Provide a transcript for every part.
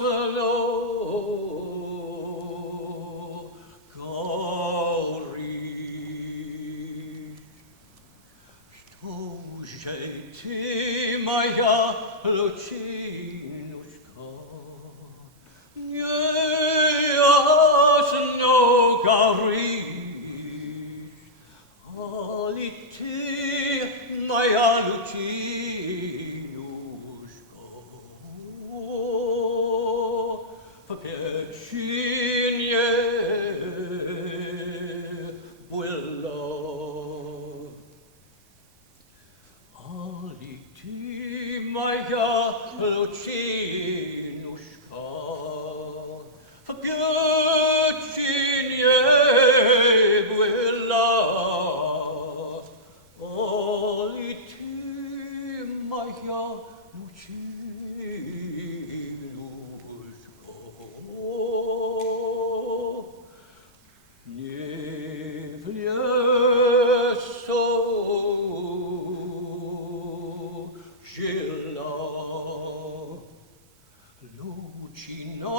slow горишь. Что же ты, моя лучинушка, неясно горишь, али ты, моя лучинушка, в печенье была. Али ты, моя лучинушка, в печенье была. Али ты, моя лучинушка, не в лесу жила. Лучина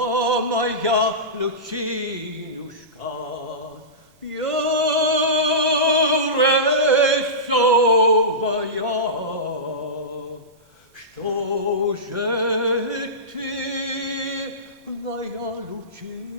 моя, лучинушка, березовая, что же ты, моя лучинушка,